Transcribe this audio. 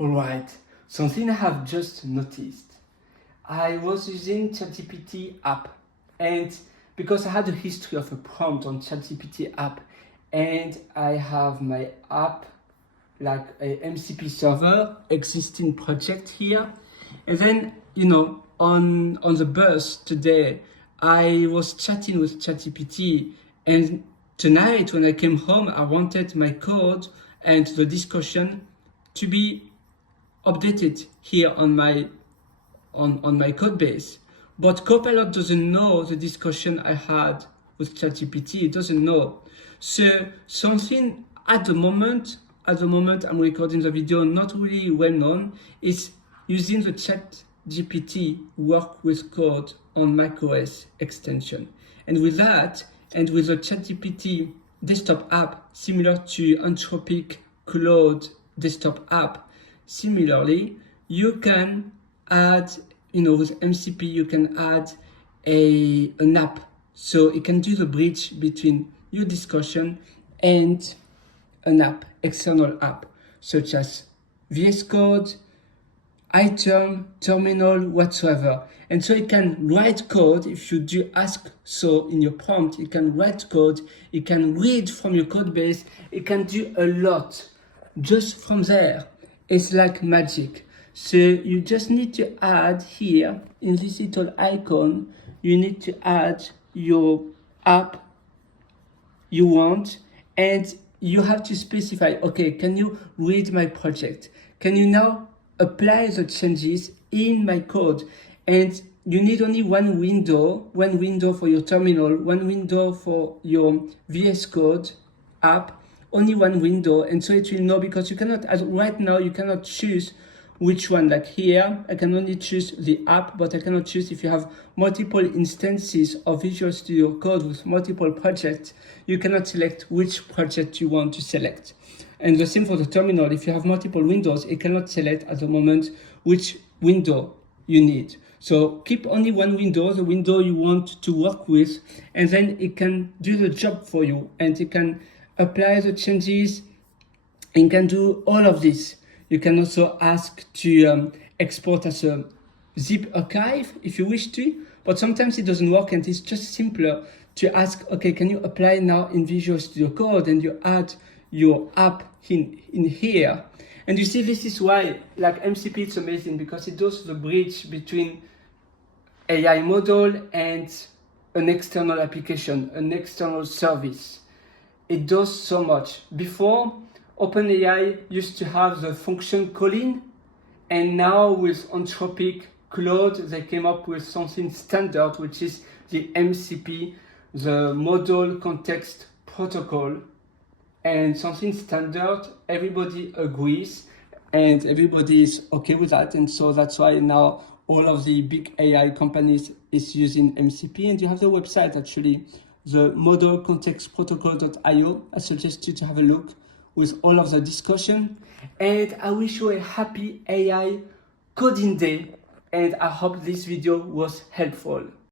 Alright, something I have just noticed. I was using ChatGPT app, and because I had a history of a prompt on ChatGPT app, and I have my app like a MCP server existing project here, and then on the bus today I was chatting with ChatGPT, and tonight when I came home I wanted my code and the discussion to be updated here on my code base. But Copilot doesn't know the discussion I had with ChatGPT. It doesn't know. So something at the moment I'm recording the video, not really well known, is using the ChatGPT work with code on macOS extension. And with that, and with the ChatGPT desktop app, similar to Anthropic Cloud desktop app, similarly, you can add, with MCP, you can add an app. So it can do the bridge between your discussion and an app, external app, such as VS Code, item, terminal, whatsoever. And so it can write code. If you do ask so in your prompt, it can write code, it can read from your code base, it can do a lot just from there. It's like magic. So you just need to add here in this little icon, you need to add your app you want, and you have to specify, okay, can you read my project? Can you now apply the changes in my code? And you need only one window for your terminal, one window for your VS Code app, only one window, and so it will know, because you cannot, as right now, you cannot choose which one. Like here, I can only choose the app, but I cannot choose if you have multiple instances of Visual Studio Code with multiple projects, you cannot select which project you want to select. And the same for the terminal. If you have multiple windows, it cannot select at the moment which window you need. So keep only one window, the window you want to work with, and then it can do the job for you, and it can apply the changes and can do all of this. You can also ask to export as a zip archive if you wish to, but sometimes it doesn't work, and it's just simpler to ask, okay, can you apply now in Visual Studio Code, and you add your app in here. And you see, this is why, like MCP, it's amazing, because it does the bridge between AI model and an external application, an external service. It does so much. Before, OpenAI used to have the function calling, and now with Anthropic Cloud, they came up with something standard, which is the MCP, the Model Context Protocol, and something standard. Everybody agrees, and everybody is okay with that, and so that's why now all of the big AI companies is using MCP, and you have the website actually, the Model Context Protocol.io. I suggest you to have a look with all of the discussion. And I wish you a happy AI coding day, and I hope this video was helpful.